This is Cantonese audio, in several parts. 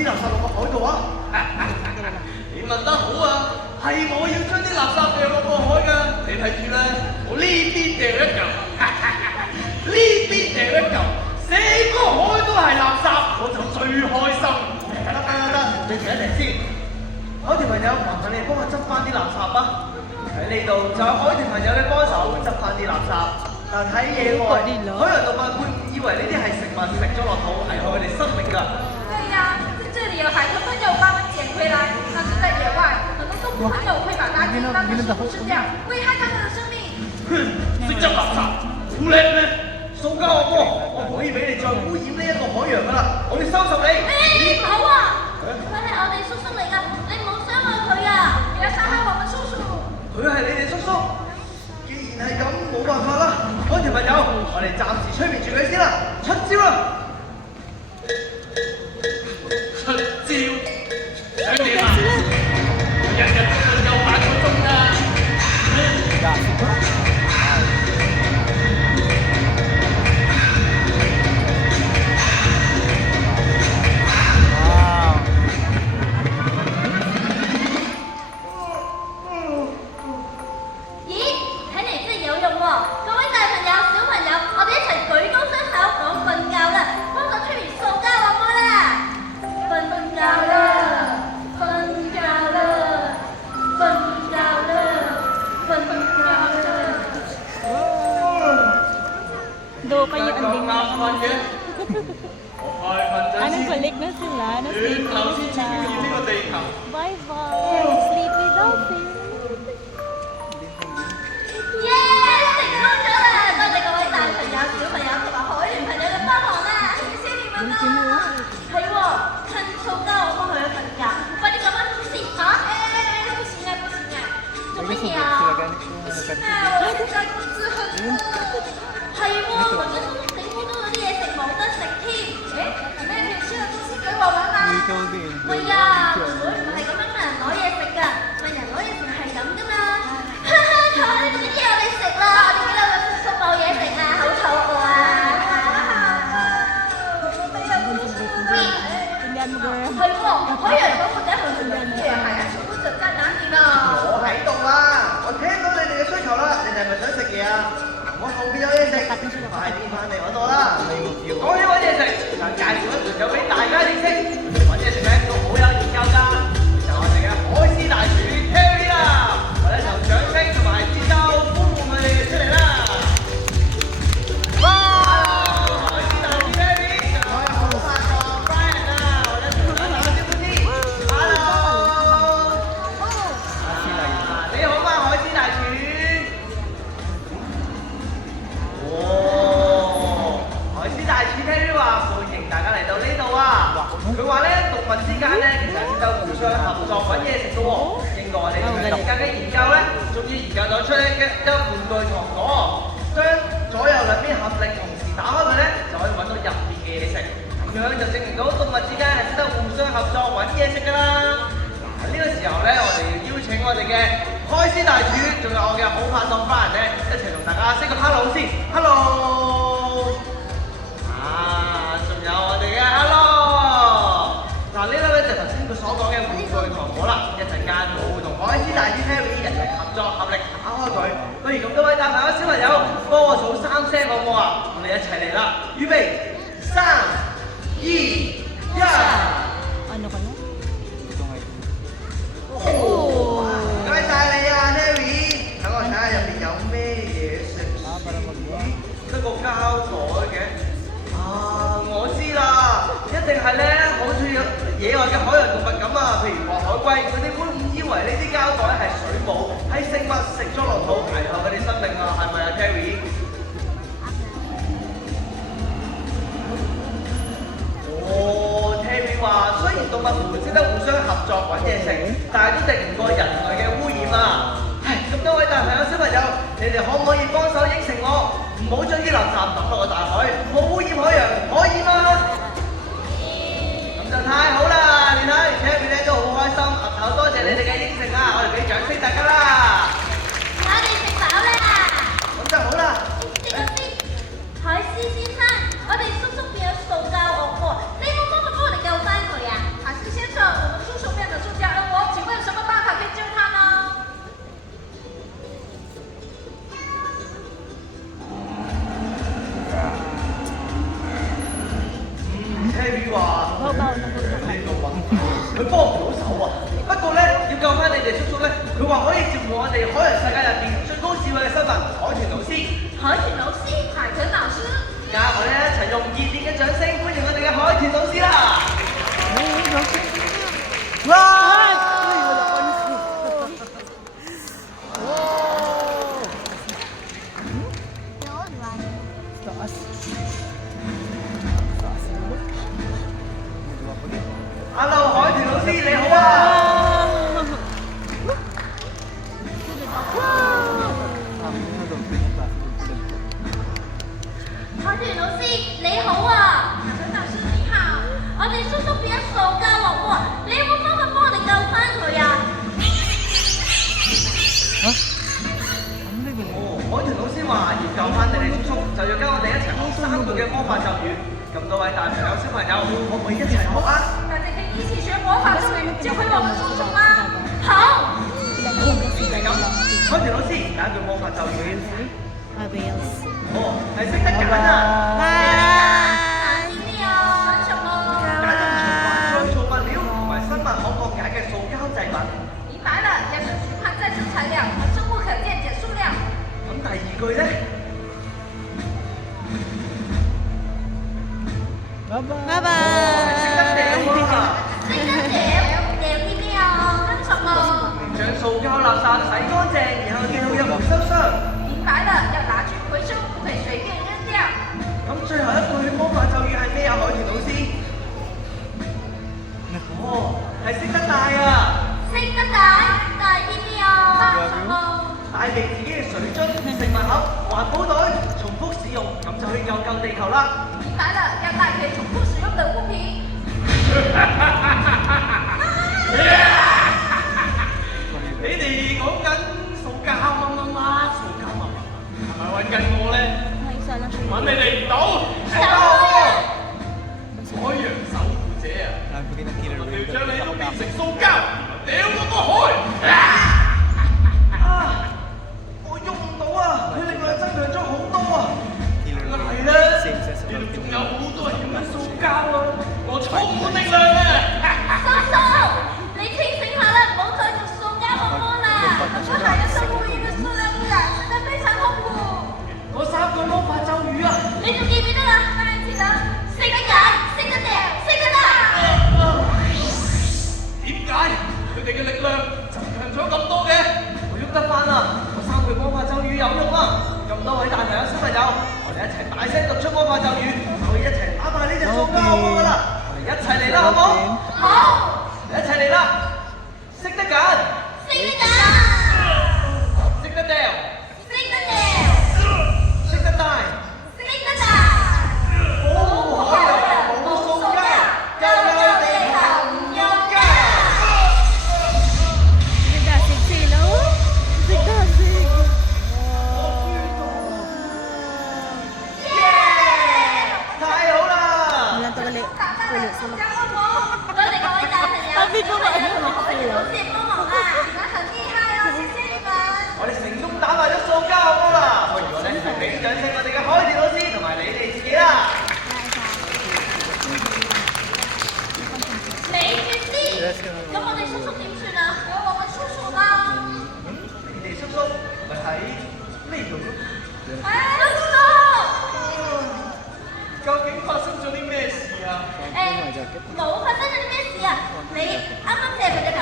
啲垃圾落個海度啊？你問得好啊，係我要將啲垃圾掉落個海㗎。你睇住啦，我呢邊掉一嚿，呢邊掉一嚿，成個海都係垃圾，我就最開心。得，你停一停先。海豚朋友，麻煩你幫我執翻啲垃圾啊！喺呢度就有海豚朋友嘅幫手執翻啲垃圾。但喺野外，海洋動物會以為呢啲係食物食咗落肚，危害佢哋生命㗎。對呀，在這裡有海豚朋友幫我們撿回來，但是在野外，很多動物朋友會把垃圾當成食物吃掉，危害他們的生命。哼，識執垃圾，好叻咩？塑膠惡魔，我唔可以俾你再污染呢一個海洋㗎啦！我要收拾你。唔好啊！佢係我哋叔叔嚟㗎，你唔好傷害佢啊！不要傷害我們叔叔。佢係你哋叔叔。既然係咁，冇辦法啦。海豚朋友，我哋暫時催眠住佢先啦，出招啦！出招，想點啊？日日都能夠8個鐘㗎。Kayo ang dingin. Anong balik na sila? Na-sleepy na sila. Bye-bye. Sleepy dolphin. Yeah！ 成功咗啦！多謝各位大朋友、小朋友同埋海豚朋友嘅幫忙啦，謝謝你們啦！係喎，趁塑膠我幫佢去瞓覺，快啲咁樣先嚇！不行啊，做乜嘢啊？不行啊，我現在肚子很餓。係喎，我哋叔叔整好多嗰啲嘢食冇得食添。誒，係咩？你燒嘅東西俾我玩啊！喂呀，妹妹唔係咁樣問人攞嘢食㗎，問人攞嘢食係咁㗎嘛。哈哈，睇下呢度啲嘢我哋食啦，我哋幾多個叔叔冇嘢食啊，好肚餓啊！係喎，海洋保護者係唔容易啊，係啊，全部就真係難掂啊！我喺度啦，我聽到你哋嘅需求啦，你哋係咪想食嘢啊？我後邊有嘢食，快啲翻嚟揾我啦！講起揾嘢食，就介紹一條友俾大家認識。揾嘢食咧都好有研究㗎，就係我哋嘅海獅大廚 Terry 啦。我哋一齊掌聲同埋節奏歡呼佢哋出嚟啦！哇！海獅大廚 Terry， 仲有好拍檔 Brian 啊！我哋一齊打招呼先。Hello！ 你好嗎，海獅大廚？海獅大廚 Terry 話歡迎大家嚟到呢度啊！佢話咧動物之間咧其實識得互相合作揾嘢食嘅喎。應該我哋而家嘅研究咧，終於研究咗出嚟嘅一玩具糖果，將左右兩邊合力同時打開佢咧，就可以揾到入邊嘅嘢食。咁樣就證明到動物之間係識得互相合作揾嘢食㗎啦。嗱呢個時候咧，我哋要邀請我哋嘅海獅大廚，仲有我嘅好拍檔 Brian 咧，一齊同大家 say 個 hello 先 ，hello。仲有我哋嘅 hello。嗱呢粒咧就頭先佢所講嘅玩具糖果啦，一陣間我會同海獅大廚 Terry 一齊合作合力打開佢。不如咁多位大朋友小朋友幫我數3聲好唔好啊？我哋一齊嚟啦，預備3、2、1。Ano ka na? 唔該曬你啊 Terry，等我睇下入邊有咩嘢食先。得個膠袋嘅。我知啦，一定係咧，好似野外嘅海洋動物咁啊，譬如話海龜，佢哋會誤以為呢啲膠袋係水母，係食物食咗落肚，危害佢哋生命啊，係咪啊 Terry？ Terry 話雖然動物們識得互相合作揾嘢食，但係都敵唔過人類嘅污染啊！咁多位大朋友小朋友，你哋可唔可以幫手應承我？唔好將啲垃圾抌落個大海，唔好污染海洋，可以嗎？咁就太好啦！你睇 Terry 咧都好開心，岌頭多謝你哋嘅應承啊！我哋俾掌聲大家啦！我哋食飽啦！咁就好啦。海獅先生，我哋叔叔變咗塑膠惡魔，你可唔可以幫我哋救翻佢啊？下次佢幫唔到手啊。不過咧，要救翻你哋叔叔咧，佢話可以召喚我哋海洋世界入邊最高智慧嘅生物海豚老師。海豚老師，海豚老師。而家我哋一齊用熱烈嘅掌聲歡迎我哋嘅海豚老師啦！Hello， 海豚老師你好啊！海豚老師你好啊！海豚老師你好，我哋叔叔變咗塑膠王喎，你有冇方法幫我哋救翻佢啊？海豚老師話要救翻你哋叔叔，就要跟我哋一齊學3句嘅魔法咒語。咁多位大朋友小朋友，可唔可以一齊學啊？大家可以一起學魔法咒語，救回我們叔叔嗎？好。係咁，海豚老師第一句魔法咒語。係識得揀啊！創造物料同埋生物可降解嘅塑膠製品。明白了，要是循環再生材料和生物可電解塑料。咁第二句咧？拜拜。識得掉啊！識得掉啲咩啊？跟什麼？將塑膠垃圾洗乾淨，然後掉入回收箱。明白了，要拿去回收，不可以隨便扔掉。咁最後一句魔法咒語係咩啊？海豚老師？係識得帶啊！識得帶啲咩啊？什麼？帶備自己嘅水樽、食物盒、環保袋，重複使用，咁就可以救地球啦。明白了，要帶可以重複使用的物品。你哋講緊塑膠乜，塑膠乜，係咪揾緊我咧？揾你哋唔到。海洋守護者啊！我哋要將你都變成塑膠，掉落個海。我喐唔到啊！佢力量增強咗好多啊！係啦，呢度仲有好多人用緊塑膠啊！我充滿力量啊！叔叔，你清醒下啦，唔好再做塑膠惡魔啦！出海嘅生物因為塑料污染，實在非常痛苦。嗰3句魔法咒語啊！你仲記唔記得啦？當然記得，識得揀，識得掉，識得帶。點解佢哋嘅力量增強咗咁多嘅？我喐得翻啦！嗰3句魔法咒語有用啊！咁多位大朋友小朋友，我哋一齊大聲讀出魔法咒語，就可以一齊打敗呢隻塑膠惡魔噶啦！我哋一齊嚟啦，好唔好？好，一齊嚟啦！識得揀，識得揀，識得掉，識得掉，識得帶，識得帶。保護海洋，冇塑膠，救地球唔用膠。太好啦！打敗了塑膠惡魔，多謝各位大朋友，小朋友同海豚老師幫忙啊！你們很厲害哦，謝謝你們。我哋成功打敗咗塑膠惡魔啦！不如我哋一齊俾啲掌聲我哋嘅海豚老師同埋你哋自己啦！沒決定，咁我哋叔叔點算啊？有我們叔叔啦。你哋叔叔咪喺呢度咯？叔叔，究竟發生咗啲咩事啊？冇發生咗啲咩事啊？你啱啱借佢隻腳。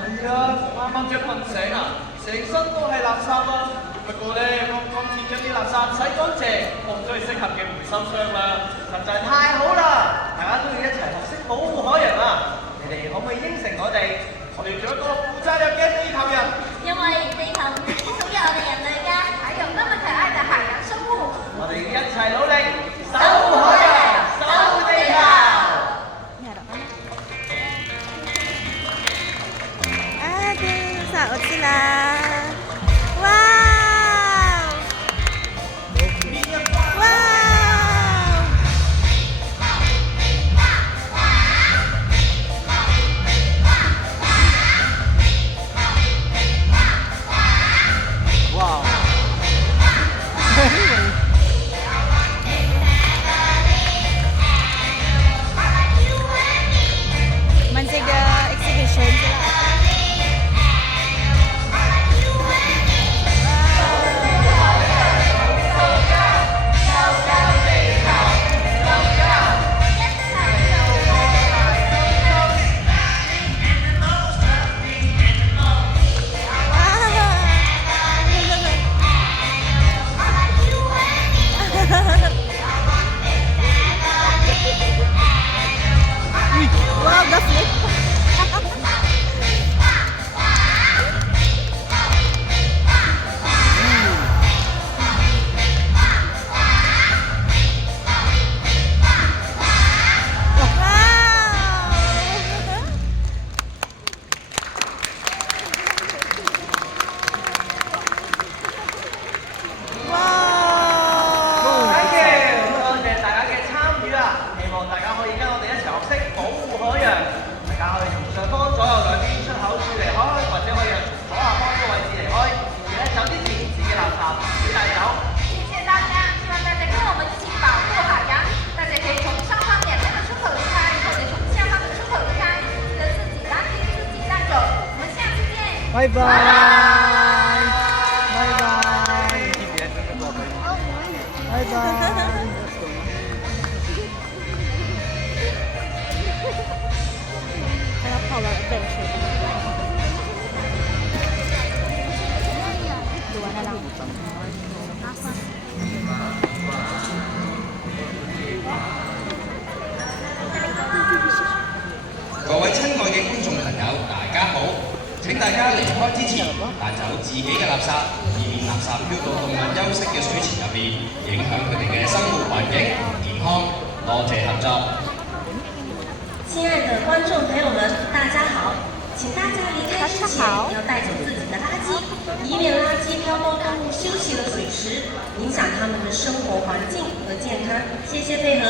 係啊，我啱啱一瞓醒啊，成身都係垃圾啊！不過咧，我今次將啲垃圾洗乾淨，放咗去適合嘅回收箱啦，實在太好啦！大家都要一齊學識保護海洋啊！你哋可唔可以應承我哋做一個負責任嘅地球人？因為地球唔只屬於我哋人類㗎，還有那麼可愛的海洋生物。我哋要一齊努力，守護海洋，守護地球。Saot sila. Wow! Wow! Wow! Man sige of the flip. Thank you，多謝大家嘅參與啊！希望大家可以跟我哋一齊學識保護海洋。大家可以從上方左右兩邊出口處離開，或者可以從左下方嘅位置離開。而咧走之前，自己垃圾自己帶走。謝謝大家，希望大家跟我們一起保護海洋。大家可以從上方兩邊的出口離開，或者從下方的出口離開，記得自己垃圾自己帶走。我們下次見。拜拜。拜拜。拜拜。Harap Power Adventure. Dua na lang. 各位親愛嘅觀眾朋友，大家好！請大家離開之前帶走自己嘅垃圾，以免垃圾飄到動物休息嘅水池入邊，影響佢哋嘅生活環境同健康。多謝合作。親愛的觀眾朋友們，大家好！請大家離開之前要帶走自己的垃圾，以免垃圾飄到動物休息的水池，影響它們的生活環境和健康。謝謝配合。